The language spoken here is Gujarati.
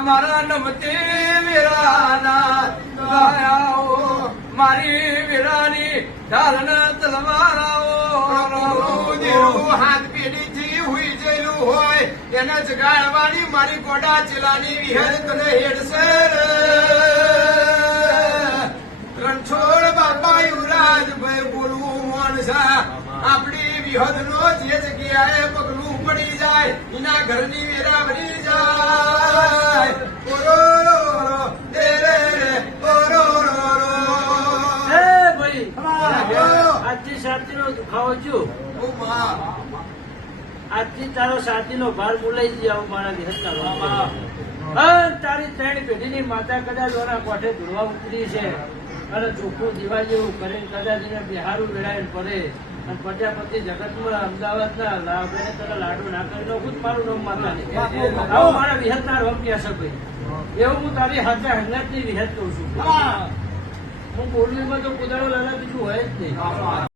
મારા નમતી વીરાના દયાઓ મારી વીરાની ઢાલન તલવારાઓ હાથ પેઢીથી હુઈ જયેલું હોય એને જગાડવાની મારી ગોડા ચેલાની વિહેર તને હેડશે રણછોડ બાપા યુવરાજભાઈ બોલવું મોન છે આપણી વિહદ નો જે જગ્યાએ પગલું પડી જાય એના ઘરની વેરા ભરી જાય આજથી સાથી નો દુખાવો જો આજથી તારો સાથી નો ભાર બોલાઈ જાય આવું મારા વિહતના તારી ત્રણ પેઢીની માતા કદાચ ઓના કોઠે ધોળવા ઉતરી છે અને ચોખ્ખું દીવા જેવું કરીને કદાચ એને બિહારું વેળાઈને પડે અને પ્રજાપતિ જગતમાં અમદાવાદના લાભે તને લાડુ ના કરી લો ખુદ મારું નામ માતા નહીં આવું મારા વિહતના રોમ કે હશે ભાઈ એવું હું તારી હાથે હંગાત ની વિહત કઉ છું હું બોલું એમાં તો કુદાડો લાલા બીજું હોય જ નહીં.